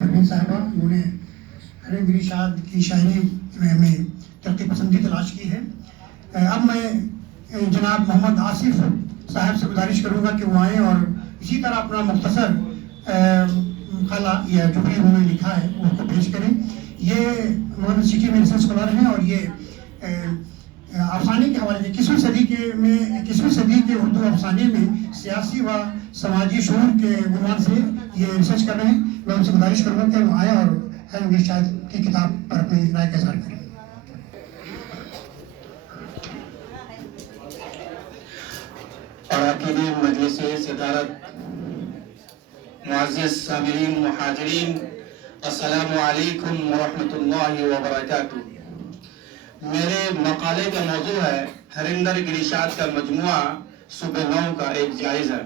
صاحبہ انہوں نے ہریندر ارشاد کی شاعری میں ترقی پسندی تلاش کی ہے. اب میں جناب محمد آصف صاحب سے گزارش کروں گا کہ وہ آئیں اور اسی طرح اپنا مختصر مقالہ یا جو بھی انہوں نے لکھا ہے اس کو پیش کریں. یہ مولانا سٹی میں ریسرچ اسکالر ہیں اور یہ افسانے کے حوالے سے 21ویں صدی کے اردو افسانے میں سیاسی و سماجی شعور کے عنوان سے یہ ریسرچ کر رہے ہیں. میں ان سے گزارش کروں گا کہ وہ آئیں اور ہریندر ارشاد کی کتاب پر اپنی رائے کا اظہار کریں. اراکین مجلس صدارت، معزز سامعین محاضرین، السلام علیکم ورحمۃ اللہ وبرکاتہ. میرے مقالے کا موضوع ہے ہریندر ارشاد کا مجموعہ صبح 9 کا ایک جائزہ.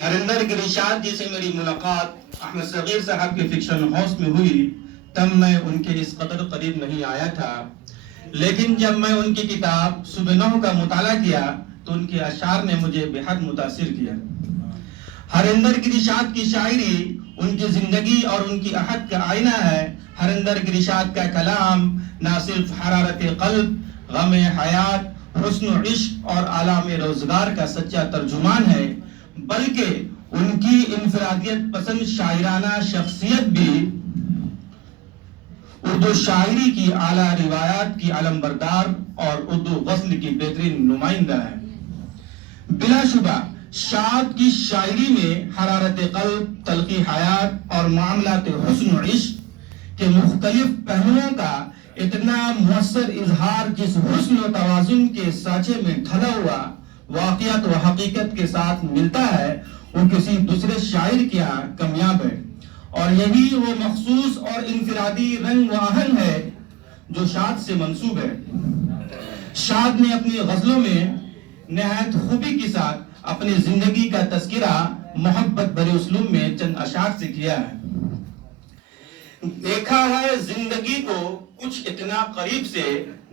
ہریندر ارشاد جی سے میری ملاقات احمد صغیر صاحب کے فکشن ہاؤس میں ہوئی تب میں ان کے اس قدر قریب نہیں آیا تھا، لیکن جب میں ان کی کتاب صبح 9 کا مطالعہ کیا تو ان کے اشعار نے مجھے بے حد متاثر کیا. ہریندر ارشاد کی شاعری ان کی زندگی اور ان کی عہد کا آئینہ ہے. ہریندر ارشاد کا کلام نہ صرف حرارت قلب، غم حیات، حسن و عشق اور آلام روزگار کا سچا ترجمان ہے، بلکہ ان کی انفرادیت پسند شاعرانہ شخصیت بھی اردو شاعری کی اعلیٰ روایات کی علمبردار اور اردو غزل کی بہترین نمائندہ ہے. بلا شبہ شاد کی شاعری میں حرارت قلب، تلخی حیات اور معاملات حسن و عشق کے مختلف پہلوؤں کا اتنا مؤثر اظہار جس حسن و توازن کے سانچے میں ڈھلا ہوا واقعات و حقیقت کے ساتھ ملتا ہے وہ کسی دوسرے شاعر کے یہاں کمیاب ہے، اور یہی وہ مخصوص اور انفرادی رنگ و آہن ہے جو شاد سے منسوب ہے. شاد نے اپنی غزلوں میں نہایت خوبی کے ساتھ اپنی زندگی کا تذکرہ محبت بھرے اسلوب میں چند اشعار سے کیا ہے. دیکھا ہے زندگی کو کچھ اتنا قریب سے،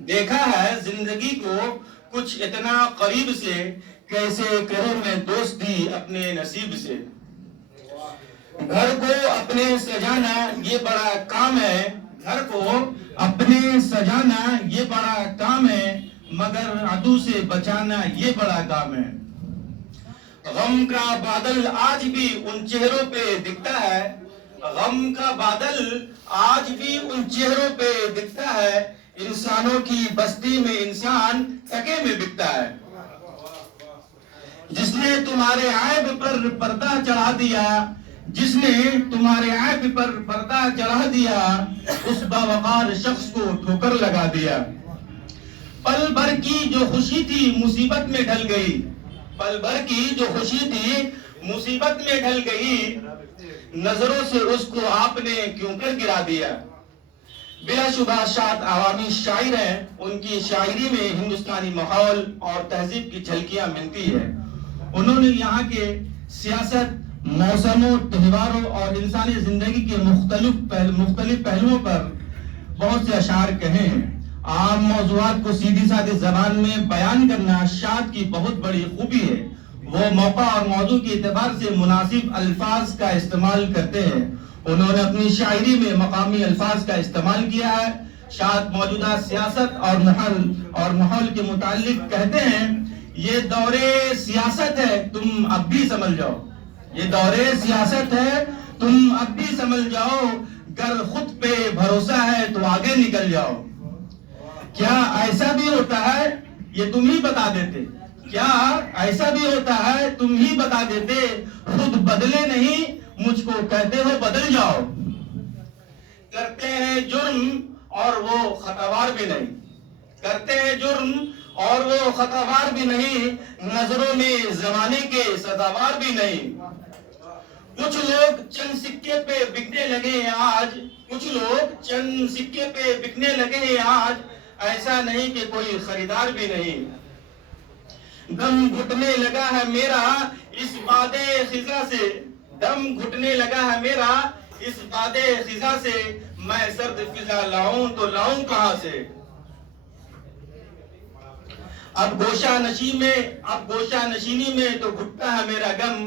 دیکھا ہے زندگی کو کچھ اتنا قریب سے، کیسے کروں میں دوستی اپنے نصیب سے. گھر کو اپنے سجانا یہ بڑا کام ہے، گھر کو اپنے سجانا یہ بڑا کام ہے، مگر عدو سے بچانا یہ بڑا کام ہے. غم کا بادل آج بھی ان چہروں پہ دکھتا ہے، غم کا بادل آج بھی ان چہروں پہ دکھتا ہے، انسانوں کی بستی میں انسان ٹکے میں بکتا ہے. جس نے تمہارے عیب پر پردہ چڑھا دیا، جس نے تمہارے عیب پر پردہ چڑھا دیا، اس باوقار شخص کو ٹھوکر لگا دیا. پل بھر کی جو خوشی تھی مصیبت میں ڈھل گئی، پل بھر کی جو خوشی تھی مصیبت میں ڈھل گئی، نظروں سے اس کو آپ نے کیوں کر گرا دیا. بلا شبہ شاد عوامی شاعر ہیں، ان کی شاعری میں ہندوستانی ماحول اور تہذیب کی جھلکیاں ملتی ہے. انہوں نے یہاں کے سیاست، موسموں، تہواروں اور انسانی زندگی کے مختلف پہلوؤں پر بہت سے اشعار کہے ہیں. عام موضوعات کو سیدھی سادھی زبان میں بیان کرنا شاد کی بہت بڑی خوبی ہے. وہ موقع اور موضوع کے اعتبار سے مناسب الفاظ کا استعمال کرتے ہیں. انہوں نے اپنی شاعری میں مقامی الفاظ کا استعمال کیا ہے. شاد موجودہ سیاست اور ماحول کے متعلق کہتے ہیں، یہ دور سیاست ہے تم اب بھی سمجھ جاؤ، یہ دور سیاست ہے تم اب بھی سمجھ جاؤ، گر خود پہ بھروسہ ہے تو آگے نکل جاؤ. کیا ایسا بھی ہوتا ہے یہ تم ہی بتا دیتے، کیا ایسا بھی ہوتا ہے تم ہی بتا دیتے، خود بدلے نہیں مجھ کو کہتے ہو بدل جاؤ. کرتے ہیں جرم اور وہ خطاوار بھی نہیں، کرتے ہیں جرم اور وہ خطاوار بھی نہیں، نظروں میں زمانے کے سزاوار بھی نہیں. کچھ لوگ چند سکے پہ بکنے لگے ہیں آج، کچھ لوگ چند سکے پہ بکنے لگے ہیں آج، ایسا نہیں کہ کوئی خریدار بھی نہیں. دم گھٹنے لگا ہے میرا اس باد خزاں سے، دم گھٹنے لگا ہے میرا اس باد خزاں سے، میں سرد فضا لاؤں تو لاؤں کہاں سے. اب گوشہ نشینی میں تو گھٹتا ہے میرا غم،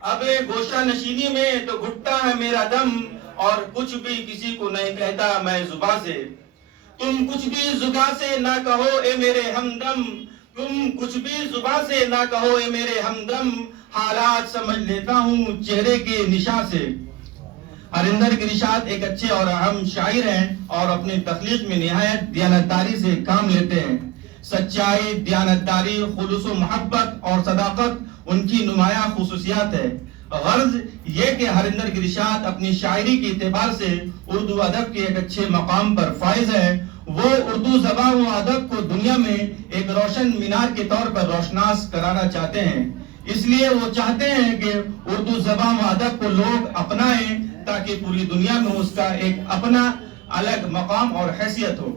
اب گوشہ نشینی میں تو گھٹتا ہے میرا دم، اور کچھ بھی کسی کو نہیں کہتا میں زباں سے۔ تم کچھ بھی زباں سے نہ کہو اے میرے ہمدم، تم کچھ بھی زباں سے نہ کہو اے میرے ہمدم، حالات سمجھ لیتا ہوں چہرے کے نشاں سے۔ ہریندر گریشاد ایک اچھے اور اہم شاعر ہیں اور اپنی تخلیق میں نہایت دیانتداری سے کام لیتے ہیں۔ سچائی، دیانتداری، خلوص و محبت اور صداقت ان کی نمایاں خصوصیات ہے۔ غرض یہ کہ ہریندر گریشاد اپنی شاعری کے اعتبار سے اردو ادب کے ایک اچھے مقام پر فائز ہے۔ وہ اردو زبان و ادب کو دنیا میں ایک روشن مینار کے طور پر روشناس کرانا چاہتے ہیں۔ اس لیے وہ چاہتے ہیں کہ اردو زبان و ادب کو لوگ اپنائیں تاکہ پوری دنیا میں اس کا ایک اپنا الگ مقام اور حیثیت ہو۔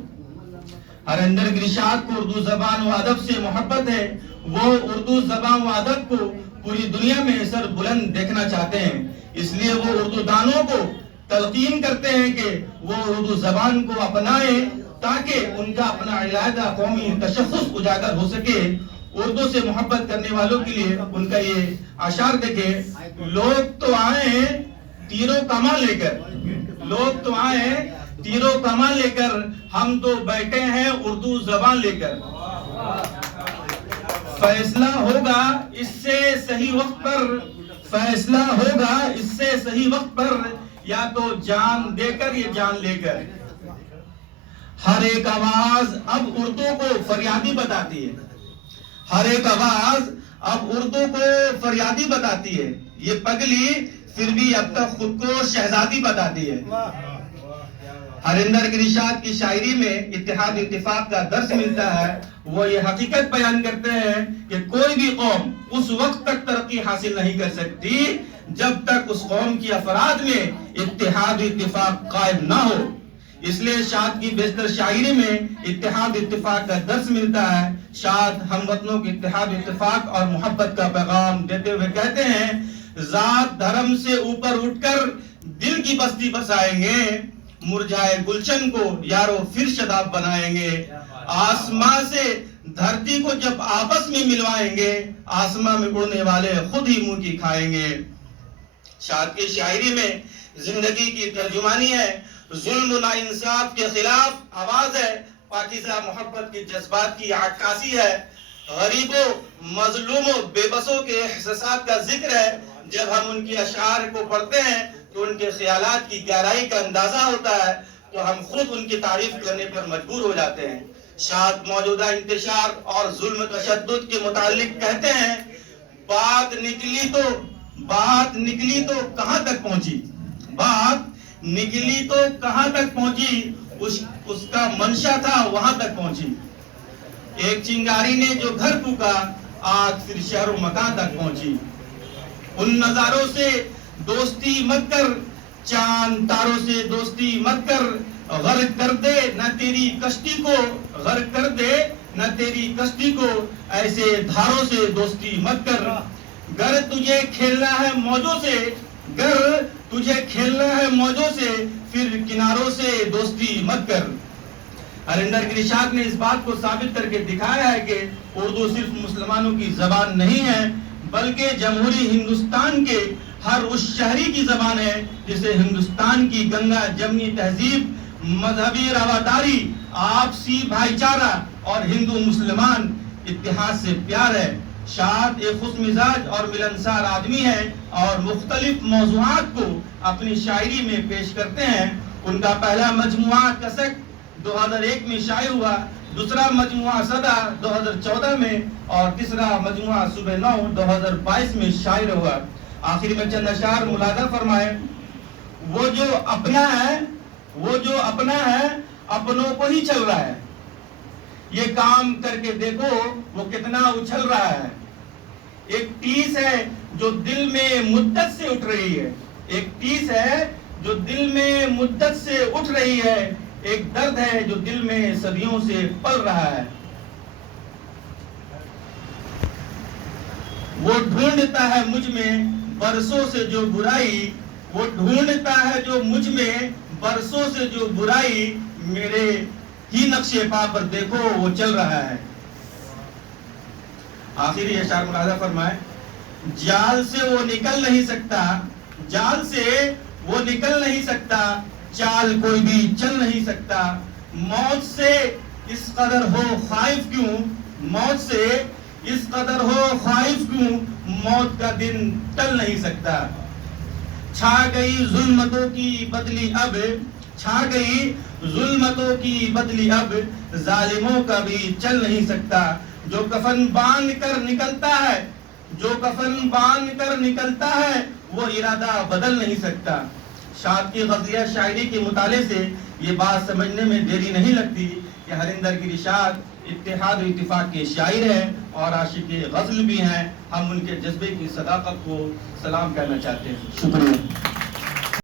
ہریندر گریشاد کو اردو زبان و ادب سے محبت ہے۔ وہ اردو زبان و ادب کو پوری دنیا میں سر بلند دیکھنا چاہتے ہیں۔ اس لیے وہ اردو دانوں کو تلقین کرتے ہیں کہ وہ اردو زبان کو اپنائیں تاکہ ان کا اپنا علیحدہ قومی تشخص اجاگر ہو سکے۔ اردو سے محبت کرنے والوں کے لیے ان کا یہ اشعار دیکھیں: لوگ تو آئیں تیروں کمان لے کر، لوگ تو آئیں تیروں کمان لے کر، ہم تو بیٹھے ہیں اردو زبان لے کر۔ فیصلہ ہوگا اس سے صحیح وقت پر، فیصلہ ہوگا اس سے صحیح وقت پر، یا تو جان دے کر یا جان لے کر۔ ہر ایک آواز اب اردو کو فریادی بتاتی ہے، ہر ایک آواز اب اردو کو فریادی بتاتی ہے۔ یہ پگلی پھر بھی اب تک خود کو شہزادی بتاتی ہے۔ ہریندر گریشاد کی شاعری میں اتحاد اتفاق کا درس ملتا ہے۔ وہ یہ حقیقت بیان کرتے ہیں کہ کوئی بھی قوم اس وقت تک ترقی حاصل نہیں کر سکتی جب تک اس قوم کی افراد میں اتحاد اتفاق قائم نہ ہو۔ اس لیے شاد کی بیشتر شاعری میں اتحاد اتفاق کا درس ملتا ہے۔ شاد ہم وطنوں کے اتحاد اتفاق اور محبت کا پیغام دیتے ہوئے کہتے ہیں: ذات دھرم سے اوپر اٹھ کر دل کی بستی بسائیں گے، مرجھائے گلشن کو یارو پھر شاداب بنائیں گے، آسمان سے دھرتی کو جب آپس میں ملوائیں گے، آسمان میں اڑنے والے خود ہی منہ کی کھائیں گے۔ شاد کی شاعری میں زندگی کی ترجمانی ہے، ظلم و ناانصاف کے خلاف آواز ہے، پاکیزہ محبت کے جذبات کی عکاسی ہے، غریبوں، مظلوموں، بے بسوں کے احساسات کا ذکر ہے۔ جب ہم ان کی اشعار کو پڑھتے ہیں تو ان کے خیالات کی گہرائی کا اندازہ ہوتا ہے، تو ہم خود ان کی تعریف کرنے پر مجبور ہو جاتے ہیں۔ شاد موجودہ انتشار اور ظلم تشدد کے متعلق کہتے ہیں: بات نکلی تو کہاں تک پہنچی، بات نکلی تو کہاں تک پہنچی، اس کا منشا تھا وہاں تک پہنچی۔ ایک چنگاری نے جو گھر پھونکا، آگ پھر شہر و مکان تک پہنچی۔ ان نظاروں سے دوستی مت کر، چاند تاروں سے دوستی مت کر، غرق کر دے نہ تیری کشتی کو، غرق کر دے نہ تیری کشتی کو، ایسے دھاروں سے دوستی مت کر۔ گر تجھے کھیلنا ہے موجوں سے، گر تجھے کھیلنا ہے موجوں سے، پھر کناروں سے دوستی مت کر۔ ہریندر گریشاد نے اس بات کو ثابت کر کے دکھایا ہے کہ اردو صرف مسلمانوں کی زبان نہیں ہے، بلکہ جمہوری ہندوستان کے ہر اس شہری کی زبان ہے جسے ہندوستان کی گنگا جمنی تہذیب، مذہبی رواداری، آپسی بھائی چارہ اور ہندو مسلمان اتحاد سے پیار ہے۔ شاد ایک خوش مزاج اور ملنسار آدمی ہے اور مختلف موضوعات کو اپنی شاعری میں پیش کرتے ہیں۔ ان کا پہلا مجموعہ کسک 2001 میں شائع ہوا، دوسرا مجموعہ صدا 2014 میں اور تیسرا مجموعہ صبح 9 2022 میں شائع ہوا۔ آخر میں چند اشعار ملاحظہ فرمائے: وہ جو اپنا ہے، وہ جو اپنا ہے، اپنوں کو ہی چل رہا ہے، یہ کام کر کے دیکھو وہ کتنا اچھل رہا ہے۔ ایک ٹیس ہے جو دل میں مدت سے اٹھ رہی ہے، ایک ٹیس ہے جو دل میں مدت سے اٹھ رہی ہے، ایک درد ہے جو دل میں صدیوں سے پل رہا ہے۔ وہ ڈھونڈتا ہے مجھ میں برسوں سے جو برائی، وہ ڈھونڈتا ہے جو مجھ میں برسوں سے جو برائی، میرے ہی نقش پا پر دیکھو وہ چل رہا ہے۔ آخری اشعار ملاحظہ فرمائے: جال سے وہ نکل نہیں سکتا، جال سے وہ نکل نہیں سکتا، چال کوئی بھی چل نہیں سکتا، موت سے اس قدر ہو خائف کیوں، موت سے اس قدر ہو خائف کیوں، موت کا دن ٹل نہیں سکتا۔ چھا گئی ظلمتوں کی بدلی اب، چھا گئی ظلمتوں کی بدلی اب، ظالموں کا بھی چل نہیں سکتا۔ جو کفن باندھ کر نکلتا ہے، جو کفن باندھ کر نکلتا ہے، وہ ارادہ بدل نہیں سکتا۔ شاد کی غزلیہ شاعری کے مطالعے سے یہ بات سمجھنے میں دیری نہیں لگتی کہ ہریندر گری شاد اتحاد و اتفاق کے شاعر ہیں اور عاشق غزل بھی ہیں۔ ہم ان کے جذبے کی صداقت کو سلام کرنا چاہتے ہیں۔ شکریہ۔